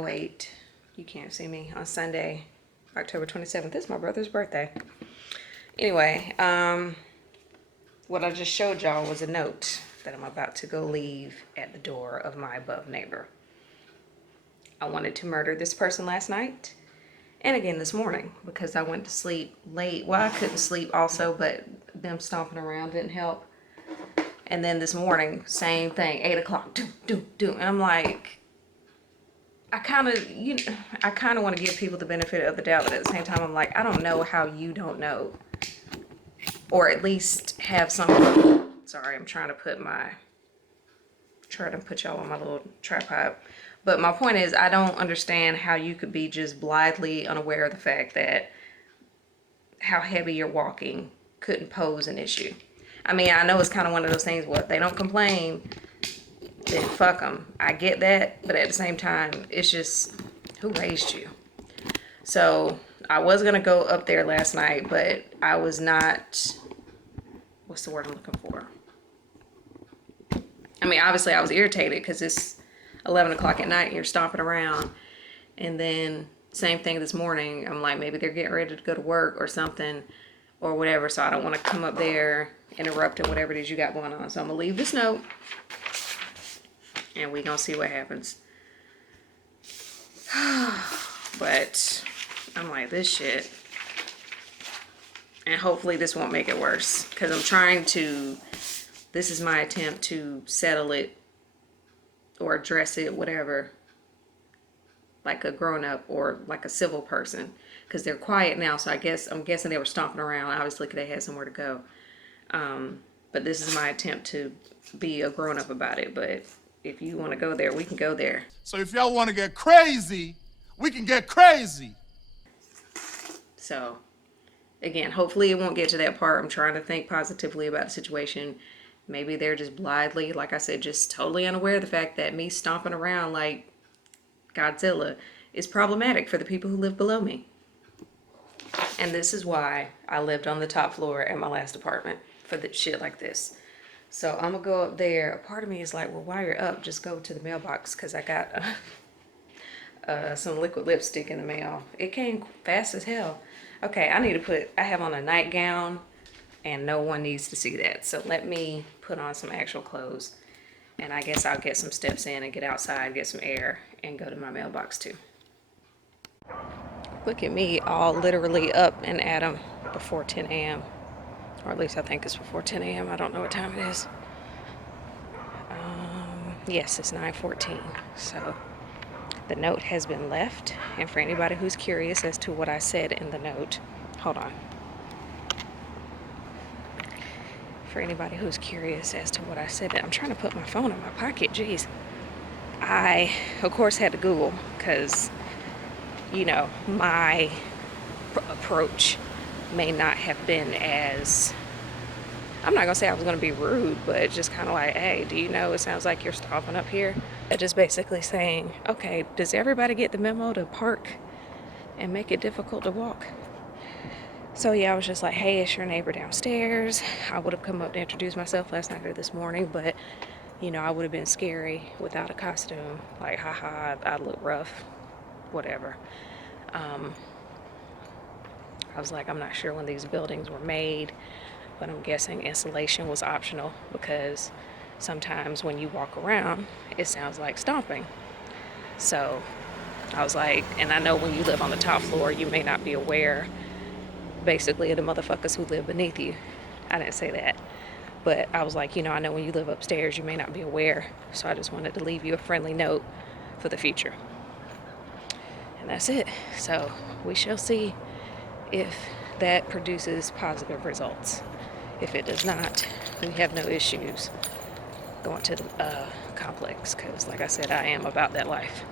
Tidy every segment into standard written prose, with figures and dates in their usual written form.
9:08. You can't see me on Sunday, October 27th. This is my brother's birthday. Anyway, what I just showed y'all was a note that I'm about to go leave at the door of my above neighbor. I wanted to murder this person last night and again this morning because I went to sleep late. Well, I couldn't sleep also, but them stomping around didn't help. And then this morning, same thing, 8 o'clock, do. And I'm like, I kind of want to give people the benefit of the doubt, but at the same time, I'm like, I don't know how you don't know. Or at least have some, sorry, I'm trying to put y'all on my little tripod. But my point is, I don't understand how you could be just blithely unaware of the fact that how heavy you're walking couldn't pose an issue. I mean, I know it's kind of one of those things where if they don't complain, then fuck them. I get that, but at the same time, it's just, who raised you? So I was gonna go up there last night, but I was not, what's the word I'm looking for? I mean, obviously I was irritated because it's 11 o'clock at night and you're stomping around. And then same thing this morning. I'm like, maybe they're getting ready to go to work or something or whatever. So I don't want to come up there, interrupt or whatever it is you got going on. So I'm gonna leave this note and we gonna see what happens. But I'm like, this shit. And hopefully this won't make it worse. Because I'm trying to, this is my attempt to settle it or address it, whatever, like a grown-up or like a civil person. Because they're quiet now, so I'm guessing they were stomping around. Obviously, they had somewhere to go. But this is my attempt to be a grown-up about it. But if you want to go there, we can go there. So if y'all want to get crazy, we can get crazy. So, again, hopefully it won't get to that part. I'm trying to think positively about the situation. Maybe they're just blithely, like I said, just totally unaware of the fact that me stomping around like Godzilla is problematic for the people who live below me. And this is why I lived on the top floor at my last apartment, for the shit like this. So I'm gonna go up there. A part of me is like, well, while you're up, just go to the mailbox because I got some liquid lipstick in the mail. It came fast as hell. Okay, I have on a nightgown and no one needs to see that. So let me put on some actual clothes and I guess I'll get some steps in and get outside, get some air and go to my mailbox too. Look at me all literally up and at 'em before 10 a.m. Or at least I think it's before 10 a.m. I don't know what time it is. Yes, it's 9:14. So the note has been left. And for anybody who's curious as to what I said in the note, hold on. For anybody who's curious as to what I said, I'm trying to put my phone in my pocket, jeez. I, of course, had to Google because, you know, my approach may not have been as, I'm not gonna say I was gonna be rude, but just kind of like, hey, do you know, it sounds like you're stopping up here. Just basically saying, okay, does everybody get the memo to park and make it difficult to walk? So yeah, I was just like, hey, it's your neighbor downstairs. I would have come up to introduce myself last night or this morning, but you know, I would have been scary without a costume. Like, haha, I look rough, whatever. I was like, I'm not sure when these buildings were made, but I'm guessing insulation was optional because sometimes when you walk around, it sounds like stomping. So I was like, and I know when you live on the top floor, you may not be aware, basically, of the motherfuckers who live beneath you. I didn't say that. But I was like, you know, I know when you live upstairs, you may not be aware. So I just wanted to leave you a friendly note for the future. And that's it. So we shall see if that produces positive results. If it does not, we have no issues going to the complex. Because like I said, I am about that life.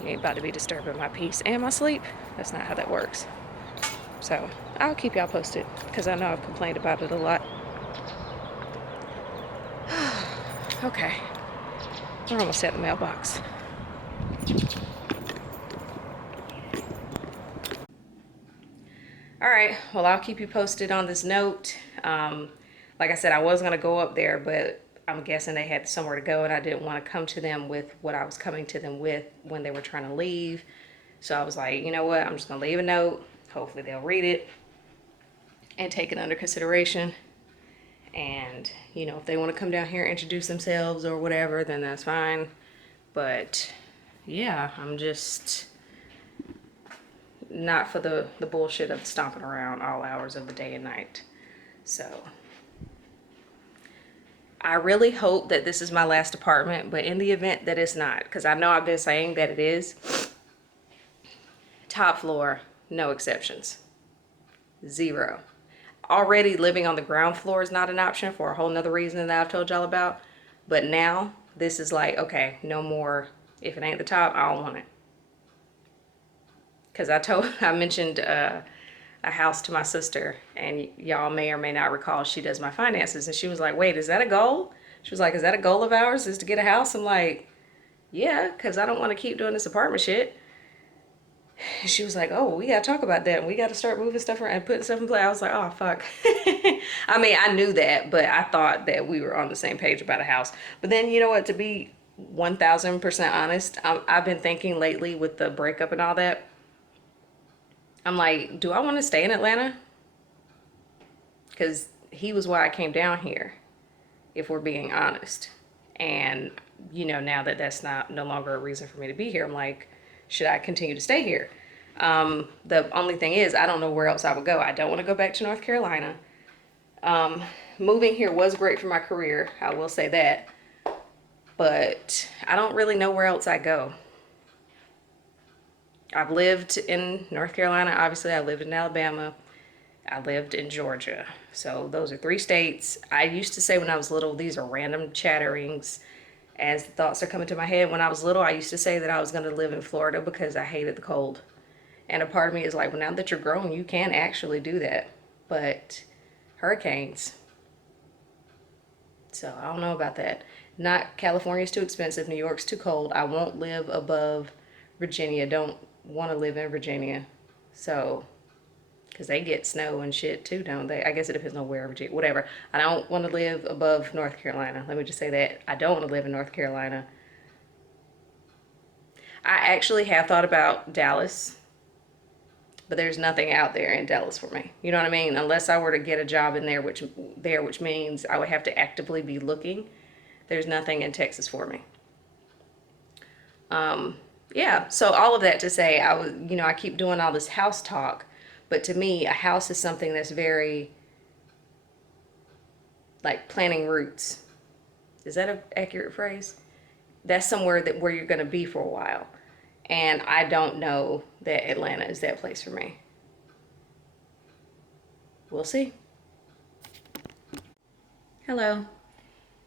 You ain't about to be disturbing my peace and my sleep. That's not how that works. So I'll keep y'all posted because I know I've complained about it a lot. Okay, we're almost at the mailbox. All right, well, I'll keep you posted on this note. Like I said, I was gonna go up there, but I'm guessing they had somewhere to go and I didn't want to come to them with what I was coming to them with when they were trying to leave. So I was like, you know what, I'm just gonna leave a note. Hopefully they'll read it and take it under consideration. And, you know, if they want to come down here and introduce themselves or whatever, then that's fine. But yeah, I'm just not for the bullshit of stomping around all hours of the day and night. So I really hope that this is my last apartment, but in the event that it's not, because I know I've been saying that it is, top floor, no exceptions. 0. Already living on the ground floor is not an option for a whole nother reason that I've told y'all about. But now this is like, okay, no more. If it ain't the top, I don't want it. Because I mentioned a house to my sister, and y'all may or may not recall she does my finances, and she was like, wait, is that a goal? She was like, is that a goal of ours, is to get a house? I'm like, yeah, because I don't want to keep doing this apartment shit. And she was like, oh, we gotta talk about that, and we gotta start moving stuff around and putting stuff in place. I was like, oh, fuck. I mean, I knew that, but I thought that we were on the same page about a house. But then, you know what, to be 1000% honest, I've been thinking lately with the breakup and all that, I'm like, do I want to stay in Atlanta? Because he was why I came down here, if we're being honest. And, you know, now that that's no longer a reason for me to be here, I'm like, should I continue to stay here? The only thing is, I don't know where else I would go. I don't want to go back to North Carolina. Moving here was great for my career, I will say that. But I don't really know where else I go. I've lived in North Carolina, obviously. I lived in Alabama. I lived in Georgia. So those are 3 states. I used to say when I was little, these are random chatterings as the thoughts are coming to my head. When I was little, I used to say that I was going to live in Florida because I hated the cold. And a part of me is like, well, now that you're grown, you can actually do that. But hurricanes. So I don't know about that. Not California's too expensive. New York's too cold. I won't live above Virginia. Don't want to live in Virginia. So, because they get snow and shit too, don't they? I guess it depends on where Virginia, whatever. I don't want to live above North Carolina. Let me just say that. I don't want to live in North Carolina. I actually have thought about Dallas, but there's nothing out there in Dallas for me. You know what I mean? Unless I were to get a job in there, which means I would have to actively be looking. There's nothing in Texas for me. Yeah, so all of that to say, I keep doing all this house talk, but to me, a house is something that's very, like, planting roots. Is that an accurate phrase? That's somewhere where you're going to be for a while. And I don't know that Atlanta is that place for me. We'll see. Hello.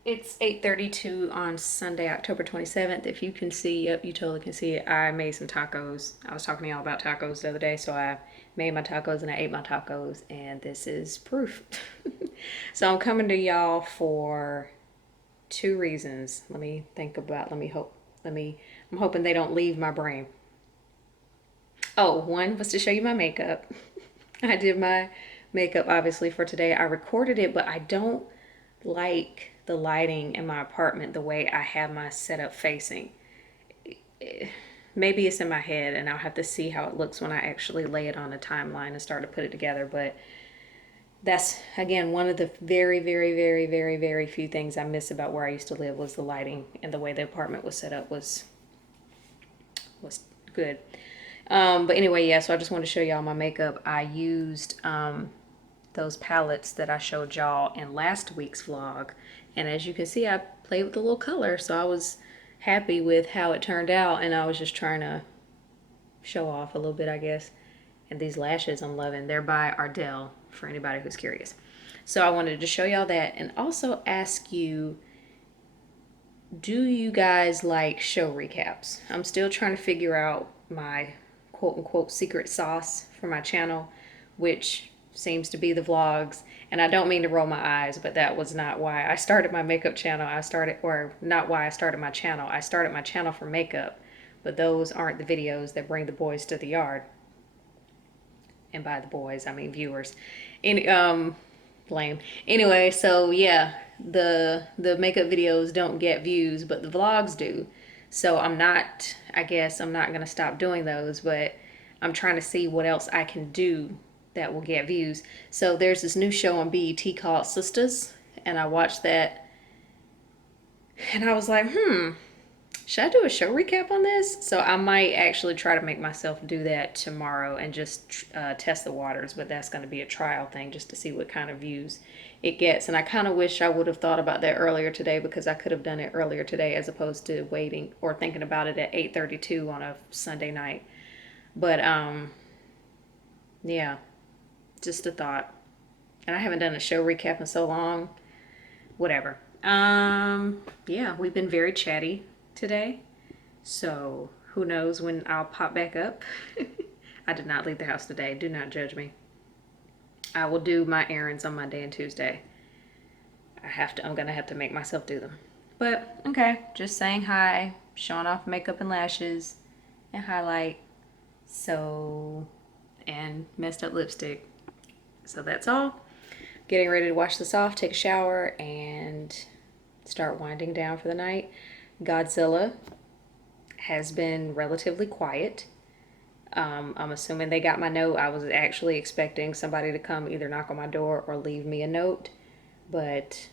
It's 8:32 on Sunday, October 27th. If you can see, yep, you totally can see it. I made some tacos. I was talking to y'all about tacos the other day, so I made my tacos and I ate my tacos, and this is proof. So I'm coming to y'all for 2 reasons. I'm hoping they don't leave my brain. Oh, one was to show you my makeup. I did my makeup obviously for today. I recorded it, but I don't like the lighting in my apartment the way I have my setup facing. Maybe it's in my head and I'll have to see how it looks when I actually lay it on a timeline and start to put it together. But that's, again, one of the very, very, very, very, very few things I miss about where I used to live was the lighting, and the way the apartment was set up was good. But anyway, yeah, so I just wanted to show y'all my makeup. I used those palettes that I showed y'all in last week's vlog. And as you can see, I played with a little color, so I was happy with how it turned out, and I was just trying to show off a little bit, I guess. And these lashes I'm loving. They're by Ardell, for anybody who's curious. So I wanted to show y'all that and also ask you, do you guys like show recaps? I'm still trying to figure out my quote-unquote secret sauce for my channel, which seems to be the vlogs. And I don't mean to roll my eyes, but that was not why I started my makeup channel. Not why I started my channel. I started my channel for makeup, but those aren't the videos that bring the boys to the yard. And by the boys, I mean viewers. Lame. Anyway, so yeah, the makeup videos don't get views, but the vlogs do. So I guess I'm not gonna stop doing those, but I'm trying to see what else I can do that will get views. So there's this new show on BET called Sisters, and I watched that, and I was like, should I do a show recap on this? So I might actually try to make myself do that tomorrow and just test the waters, but that's going to be a trial thing just to see what kind of views it gets. And I kind of wish I would have thought about that earlier today, because I could have done it earlier today as opposed to waiting or thinking about it at 8:32 on a Sunday night. But yeah, just a thought. And I haven't done a show recap in so long. Whatever. Yeah, we've been very chatty today, so who knows when I'll pop back up. I did not leave the house today. Do not judge me. I will do my errands on Monday and Tuesday. I'm gonna have to make myself do them. But okay, just saying hi, showing off makeup and lashes and highlight, so, and messed up lipstick. So that's all. Getting ready to wash this off, take a shower, and start winding down for the night. Godzilla has been relatively quiet. I'm assuming they got my note. I was actually expecting somebody to come either knock on my door or leave me a note, but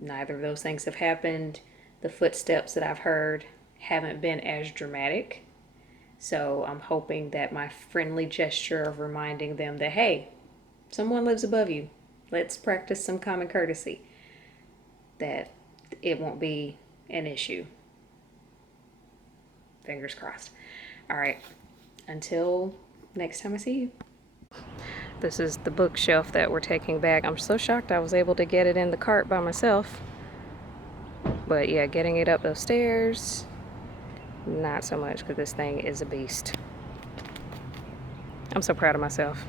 neither of those things have happened. The footsteps that I've heard haven't been as dramatic, so I'm hoping that my friendly gesture of reminding them that, hey, someone lives above you, let's practice some common courtesy, that it won't be an issue. Fingers crossed. All right, until next time I see you. This is the bookshelf that we're taking back. I'm so shocked I was able to get it in the cart by myself. But yeah, getting it up those stairs, not so much, because this thing is a beast. I'm so proud of myself.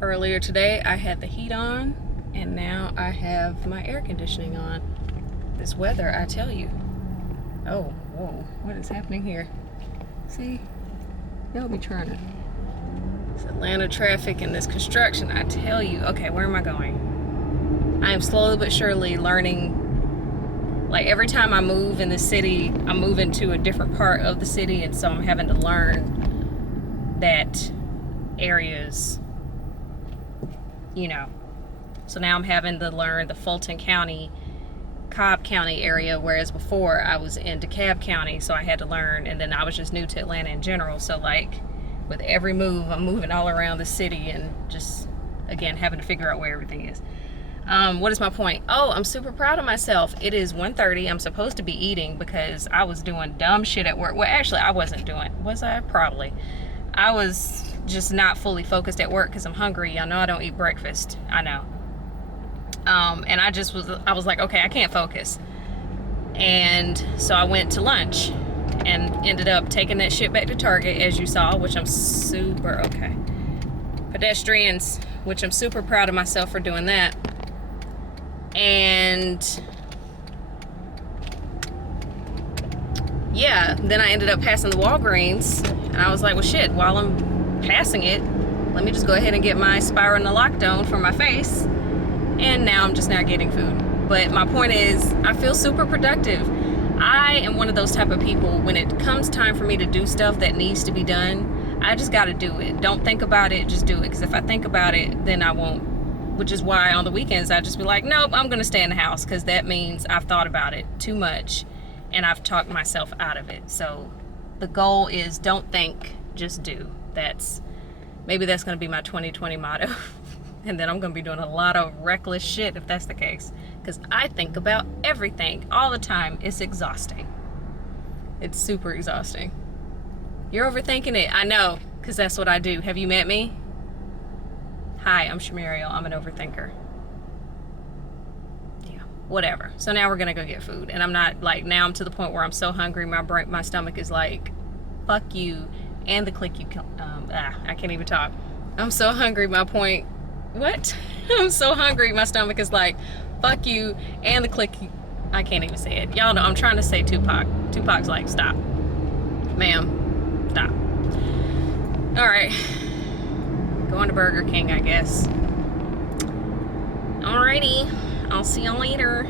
Earlier today I had the heat on, and now I have my air conditioning on. This weather, I tell you. Oh, whoa, what is happening here? See, y'all be trying to. It's Atlanta traffic and this construction, I tell you. Okay, where am I going? I am slowly but surely learning. Like, every time I move in the city, I'm moving to a different part of the city, and so I'm having to learn that areas, you know. So now I'm having to learn the Fulton County, Cobb County area, whereas before I was in DeKalb County, so I had to learn, and then I was just new to Atlanta in general. So like, with every move, I'm moving all around the city and just, again, having to figure out where everything is. What is my point? Oh, I'm super proud of myself. It is 1:30. I'm supposed to be eating because I was doing dumb shit at work. Well, actually, I wasn't doing. Was I? Probably. I was just not fully focused at work because I'm hungry. Y'all know I don't eat breakfast. I know. And I was like, okay, I can't focus. And so I went to lunch and ended up taking that shit back to Target, as you saw, which I'm super, okay. Pedestrians, which I'm super proud of myself for doing that. And yeah, then I ended up passing the Walgreens, and I was like, well, shit, while I'm passing it, let me just go ahead and get my spironolactone for my face. And now I'm just now getting food. But my point is, I feel super productive. I am one of those type of people, when it comes time for me to do stuff that needs to be done, I just got to do it. Don't think about it, just do it. Because if I think about it, then I won't. Which is why on the weekends I just be like, nope, I'm going to stay in the house, because that means I've thought about it too much and I've talked myself out of it. So the goal is, don't think, just do. Maybe that's going to be my 2020 motto. And then I'm going to be doing a lot of reckless shit if that's the case. Because I think about everything all the time. It's exhausting. It's super exhausting. You're overthinking it. I know, because that's what I do. Have you met me? Hi, I'm Shumuriel. I'm an overthinker. Yeah, whatever. So now we're going to go get food. And I'm not, like, now I'm to the point where I'm so hungry, my stomach is like, fuck you. And the click you, I can't even talk. I'm so hungry, I'm so hungry, my stomach is like, fuck you, and the click, I can't even say it. Y'all know, I'm trying to say Tupac. Tupac's like, stop. Ma'am, stop. Alright. Going to Burger King, I guess. Alrighty, I'll see you later.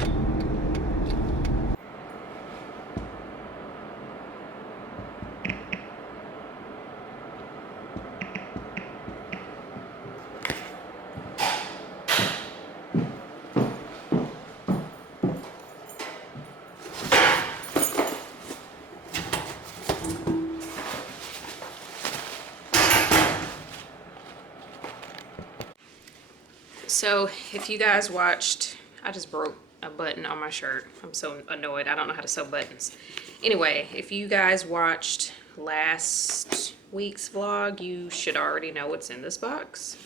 So if you guys watched, I just broke a button on my shirt. I'm so annoyed. I don't know how to sew buttons. Anyway, if you guys watched last week's vlog, you should already know what's in this box.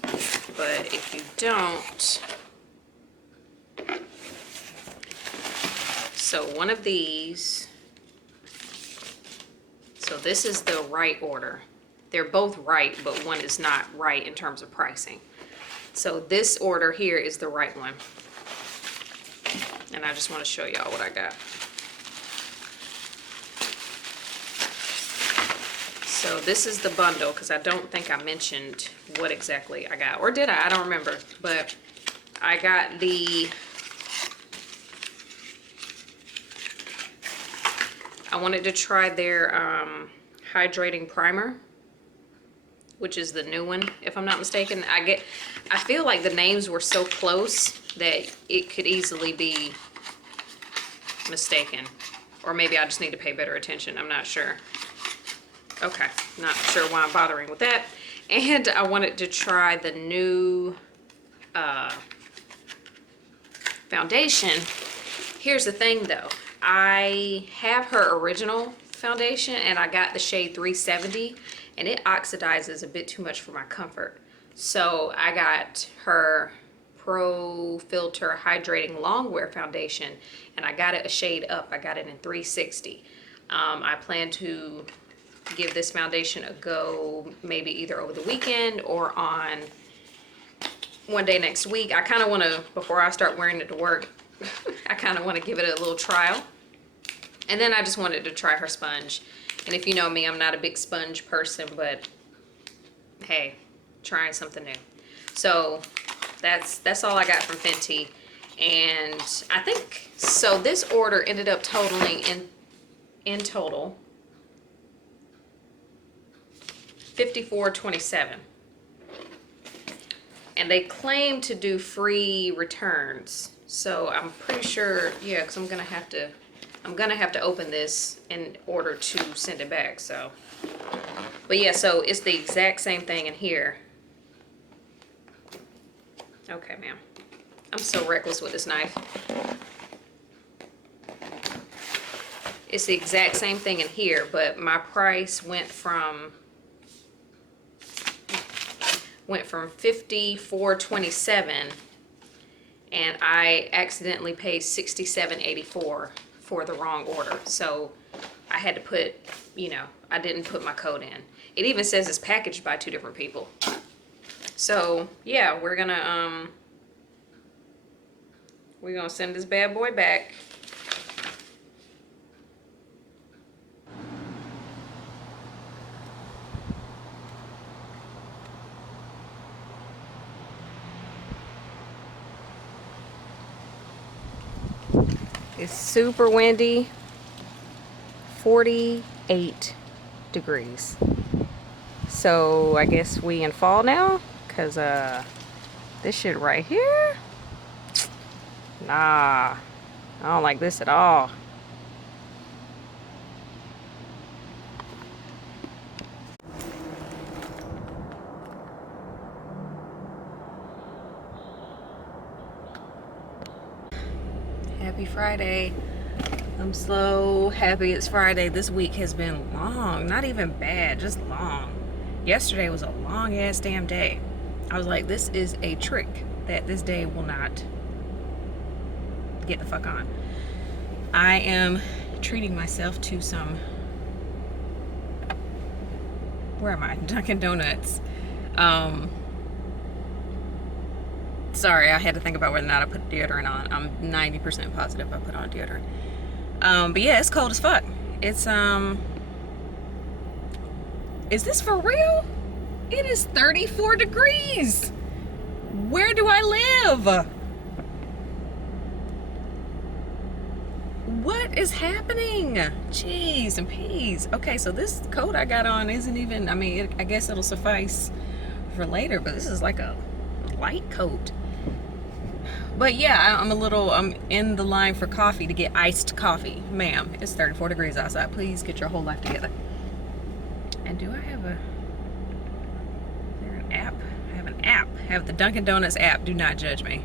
But if you don't, so one of these, so this is the right order. They're both right, but one is not right in terms of pricing. So this order here is the right one. And I just want to show y'all what I got. So this is the bundle, because I don't think I mentioned what exactly I got. Or did I? I don't remember. But I got the... I wanted to try their hydrating primer, which is the new one, if I'm not mistaken. I feel like the names were so close that it could easily be mistaken. Or maybe I just need to pay better attention. I'm not sure. Okay, not sure why I'm bothering with that. And I wanted to try the new foundation. Here's the thing though. I have her original foundation and I got the shade 370 and it oxidizes a bit too much for my comfort. So I got her Pro Filter Hydrating Longwear Foundation and I got it a shade up. I got it in 360. I plan to give this foundation a go maybe either over the weekend or on one day next week. I kind of want to, before I start wearing it to work, I kind of want to give it a little trial. And then I just wanted to try her sponge. And if you know me, I'm not a big sponge person, but hey, trying something new. So that's all I got from Fenty. And I think, so this order ended up totaling in total $54.27. And they claim to do free returns. So I'm pretty sure, yeah, because I'm gonna have to open this in order to send it back. So, but yeah, so it's the exact same thing in here. Okay, ma'am. I'm so reckless with this knife. It's the exact same thing in here, but my price went from $54.27 and I accidentally paid $67.84 for the wrong order. So I had to put, you know, I didn't put my code in. It even says it's packaged by 2 different people. So yeah, we're gonna send this bad boy back. It's super windy, 48 degrees. So I guess we in fall now, cause this shit right here, nah, I don't like this at all. Happy Friday. I'm so happy it's Friday. This week has been long, not even bad, just long. Yesterday was a long ass damn day. I was like, this is a trick that this day will not get the fuck on. I am treating myself to some, where am I? Dunkin' Donuts. Sorry, I had to think about whether or not I put deodorant on. I'm 90% positive I put on deodorant. But yeah, it's cold as fuck. It's, is this for real? It is 34 degrees. Where do I live? What is happening? Jeez and peas. Okay, so this coat I got on isn't even, I mean, I guess it'll suffice for later, but this is like a light coat. But yeah, I'm in the line for coffee to get iced coffee. Ma'am, it's 34 degrees outside. Please get your whole life together. And do I have is there an app? I have an app. I have the Dunkin' Donuts app. Do not judge me.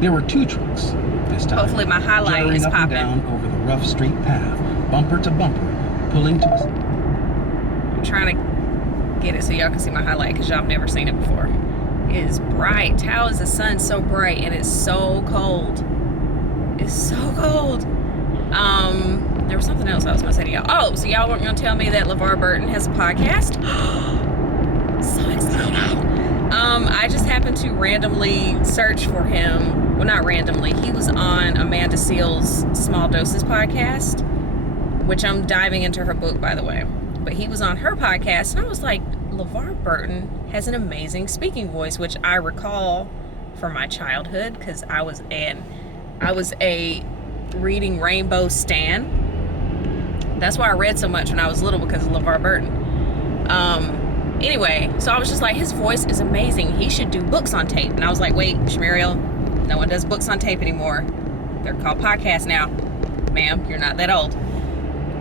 There were 2 trucks this time. Hopefully my highlight is up popping. and down over the rough straight path, bumper to bumper, pulling to. I'm trying to get it so y'all can see my highlight because y'all have never seen it before. It is bright. How is the sun so bright and it's so cold? It's so cold. There was something else I was gonna say to y'all. Oh, so y'all weren't gonna tell me that LeVar Burton has a podcast? So excited. I just happened to randomly search for him. Well, not randomly. He was on Amanda Seales' Small Doses podcast, which I'm diving into her book, by the way. But he was on her podcast, and I was like, LeVar Burton has an amazing speaking voice, which I recall from my childhood because I was a Reading Rainbow stan. That's why I read so much when I was little, because of LeVar Burton. Anyway, so I was just like, his voice is amazing. He should do books on tape. And I was like, wait, Shumuriel, no one does books on tape anymore. They're called podcasts now. Ma'am, you're not that old.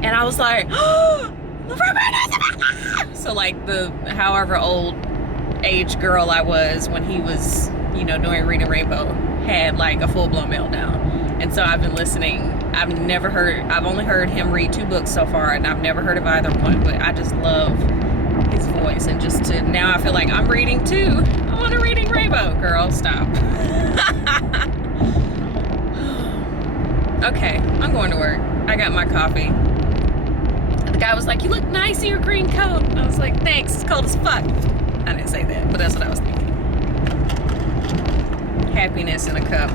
And I was like, oh, LeVar Burton. So like the however old age girl I was when he was, doing Reading Rainbow had like a full-blown meltdown. And so I've been listening. I've only heard him read 2 books so far, and I've never heard of either one, but I just love his voice. And now I feel like I'm reading too. I want a Reading Rainbow. Girl, stop. Okay, I'm going to work. I got my coffee. The guy was like, you look nice in your green coat. I was like, thanks, it's cold as fuck. I didn't say that, but that's what I was thinking. Happiness in a cup.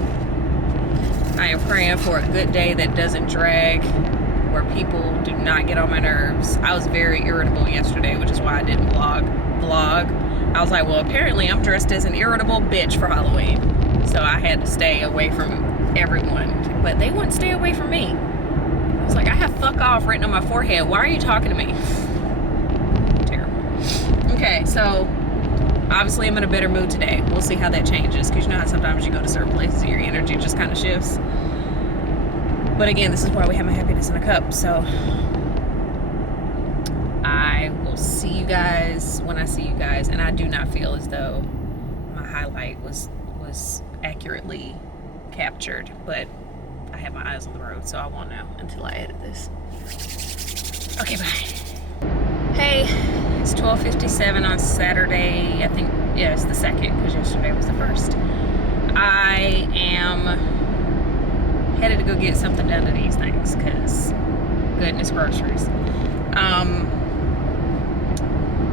I am praying for a good day that doesn't drag, where people do not get on my nerves. I was very irritable yesterday, which is why I didn't vlog. I was like, well, apparently I'm dressed as an irritable bitch for Halloween. So I had to stay away from everyone. But they wouldn't stay away from me. I was like, I have fuck off written on my forehead. Why are you talking to me? Terrible. Okay, so obviously I'm in a better mood today. We'll see how that changes, because you know how sometimes you go to certain places and your energy just kind of shifts. But again, this is why we have my happiness in a cup. So I will see you guys when I see you guys. And I do not feel as though my highlight was accurately captured, but I have my eyes on the road, so I won't know until I edit this. Okay, bye. Hey, it's 12:57 on Saturday. I think, yeah, it's the 2nd, because yesterday was the 1st. I am headed to go get something done to these things, because goodness groceries.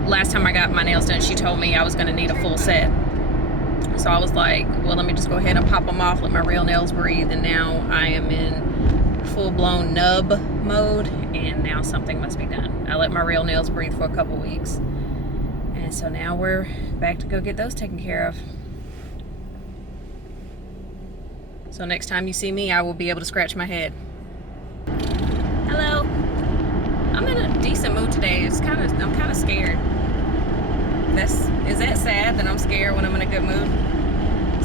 Last time I got my nails done, she told me I was going to need a full set. So I was like, well, let me just go ahead and pop them off, let my real nails breathe. And now I am in full-blown nub mode, and now something must be done. I let my real nails breathe for a couple weeks, and so now we're back to go get those taken care of. So next time you see me, I will be able to scratch my head. Hello. I'm in a decent mood today. I'm kind of scared. Is that sad that I'm scared when I'm in a good mood?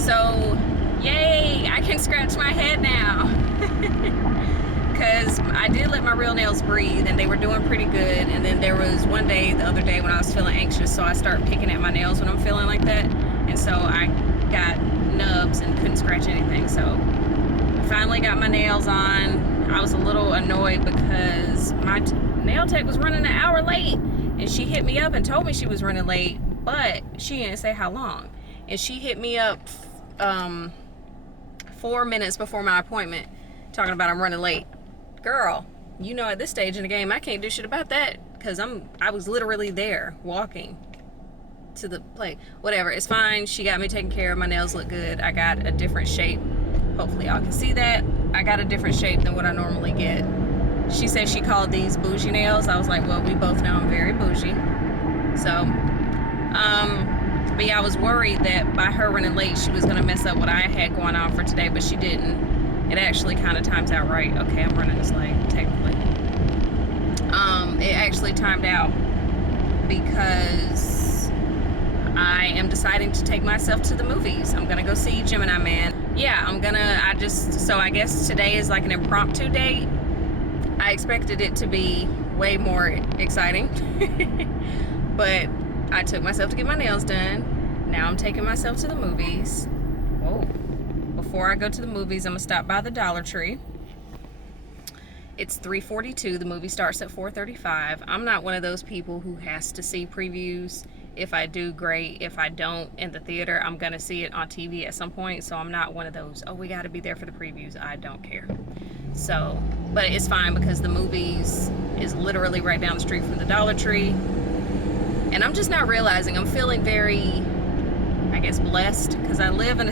So, yay, I can scratch my head now. Because I did let my real nails breathe, and they were doing pretty good. And then there was one day, the other day, when I was feeling anxious, so I started picking at my nails when I'm feeling like that. And so I got nubs and couldn't scratch anything. So I finally got my nails on. I was a little annoyed because my nail tech was running an hour late, and she hit me up and told me she was running late, but she didn't say how long. And she hit me up 4 minutes before my appointment, talking about I'm running late. Girl, you know, at this stage in the game, I can't do shit about that, because I was literally there walking to the plate. Whatever, it's fine. She got me taken care of. My nails look good. I got a different shape. Hopefully y'all can see that. I got a different shape than what I normally get. She said she called these bougie nails. I was like, well, we both know I'm very bougie. So, But yeah, I was worried that by her running late, she was going to mess up what I had going on for today, but she didn't. It actually kind of times out right. Okay, I'm running this late, technically. It actually timed out because I am deciding to take myself to the movies. I'm going to go see Gemini Man. Yeah, so I guess today is like an impromptu date. I expected it to be way more exciting. But I took myself to get my nails done. Now I'm taking myself to the movies. Whoa. Before I go to the movies, I'm going to stop by the Dollar Tree. It's 3:42. The movie starts at 4:35. I'm not one of those people who has to see previews. If I do, great. If I don't in the theater, I'm going to see it on TV at some point. So I'm not one of those, oh, we got to be there for the previews. I don't care. So, but it's fine because the movies is literally right down the street from the Dollar Tree. And I'm just not realizing, I'm feeling very, I guess, blessed because I live in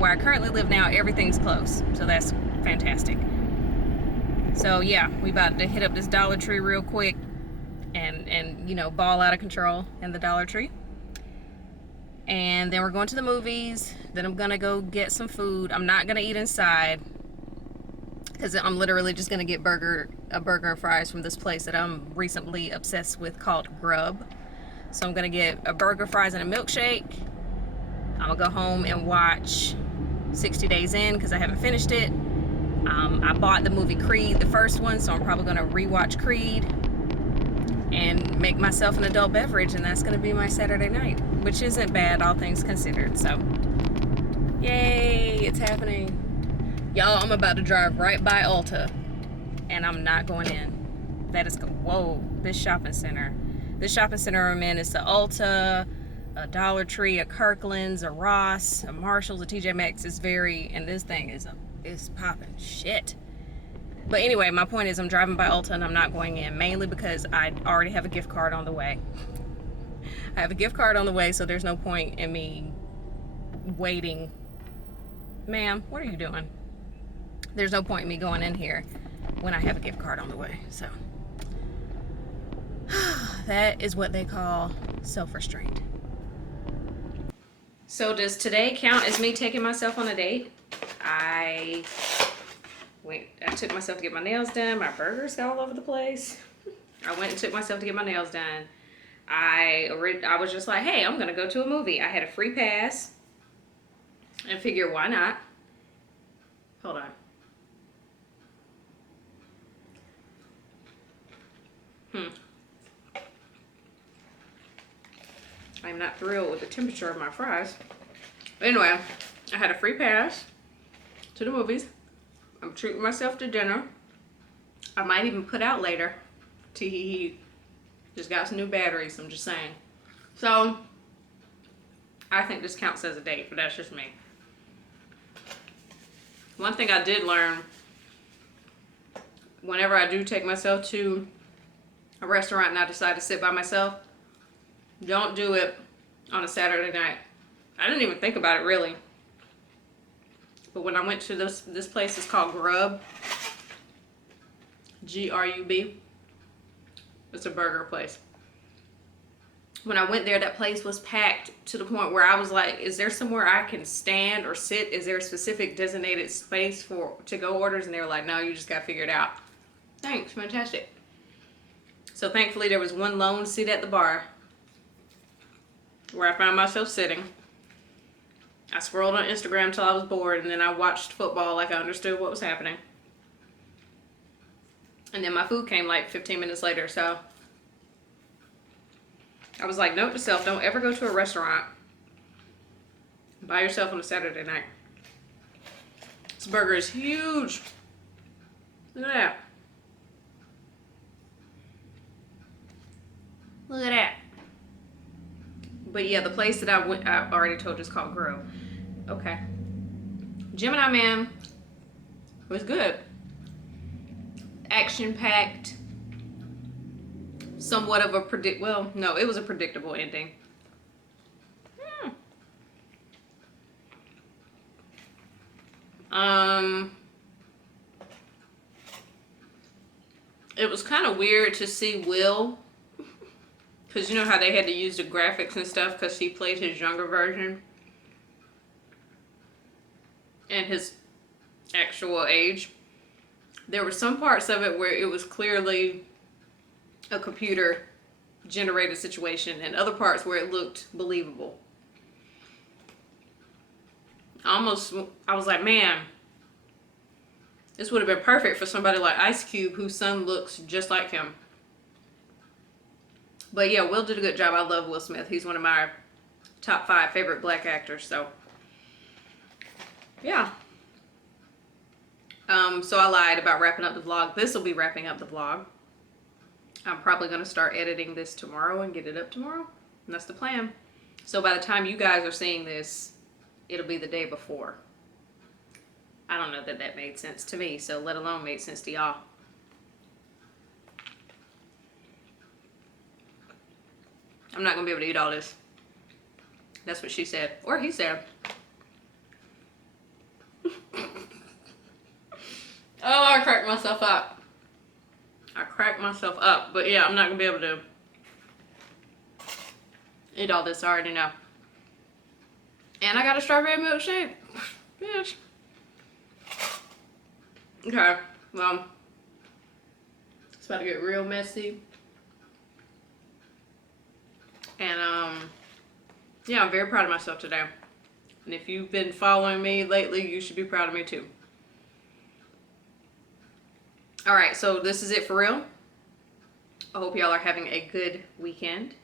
where I currently live now, everything's close. So that's fantastic. So yeah, we about to hit up this Dollar Tree real quick and you know, ball out of control in the Dollar Tree. And then we're going to the movies. Then I'm gonna go get some food. I'm not gonna eat inside because I'm literally just gonna get a burger and fries from this place that I'm recently obsessed with called Grub. So I'm gonna get a burger, fries, and a milkshake. I'm gonna go home and watch 60 Days In because I haven't finished it. I bought the movie Creed, the first one, so I'm probably gonna rewatch Creed and make myself an adult beverage, and that's gonna be my Saturday night, which isn't bad, all things considered. So, yay, it's happening. Y'all, I'm about to drive right by Ulta, and I'm not going in. That is, whoa, this shopping center. This shopping center I'm in is the Ulta, a Dollar Tree, a Kirkland's, a Ross, a Marshall's, a TJ Maxx. Is and this thing is popping shit. But anyway, my point is I'm driving by Ulta and I'm not going in, mainly because I already have a gift card on the way. I have a gift card on the way, so there's no point in me waiting. Ma'am, what are you doing? There's no point in me going in here when I have a gift card on the way. So that is what they call self-restraint. So does today count as me taking myself on a date? I took myself to get my nails done. My burgers got all over the place. I went and took myself to get my nails done. I was just like, hey, I'm gonna go to a movie. I had a free pass and figured, why not? Hold on. I'm not thrilled with the temperature of my fries. But anyway, I had a free pass to the movies. I'm treating myself to dinner. I might even put out later. He just got some new batteries, I'm just saying. So, I think this counts as a date, but that's just me. One thing I did learn, whenever I do take myself to a restaurant and I decide to sit by myself, don't do it on a Saturday night. I didn't even think about it really. But when I went to this place, it's called Grub. Grub. It's a burger place. When I went there, that place was packed to the point where I was like, is there somewhere I can stand or sit? Is there a specific designated space for to-go orders? And they were like, no, you just got to figure it out. Thanks, fantastic. So thankfully there was one lone seat at the bar where I found myself sitting. I scrolled on Instagram until I was bored, and then I watched football like I understood what was happening. And then my food came like 15 minutes later, so I was like, note to self, don't ever go to a restaurant by yourself on a Saturday night. This burger is huge. Look at that. Look at that. But yeah, the place that I went, I already told you, is called Grove. Okay. Gemini Man was good. Action-packed. Somewhat of a it was a predictable ending. It was kind of weird to see Will Because you know how they had to use the graphics and stuff because he played his younger version and his actual age. There were some parts of it where it was clearly a computer generated situation and other parts where it looked believable. I was like, man, this would have been perfect for somebody like Ice Cube whose son looks just like him. But yeah, Will did a good job. I love Will Smith. He's one of my top 5 favorite black actors. So yeah. So I lied about wrapping up the vlog. This will be wrapping up the vlog. I'm probably going to start editing this tomorrow and get it up tomorrow. And that's the plan. So by the time you guys are seeing this, it'll be the day before. I don't know that that made sense to me, so let alone made sense to y'all. I'm not going to be able to eat all this. That's what she said. Or he said. Oh, I cracked myself up. I cracked myself up. But yeah, I'm not going to be able to eat all this. I already know. And I got a strawberry milkshake. Bitch. Okay. Well, it's about to get real messy. And, yeah, I'm very proud of myself today. And if you've been following me lately, you should be proud of me too. Alright, so this is it for real. I hope y'all are having a good weekend.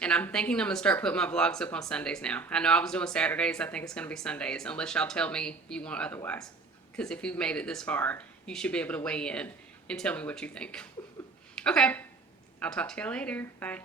And I'm thinking I'm going to start putting my vlogs up on Sundays now. I know I was doing Saturdays. I think it's going to be Sundays, unless y'all tell me you want otherwise. Because if you've made it this far, you should be able to weigh in and tell me what you think. Okay, I'll talk to y'all later. Bye.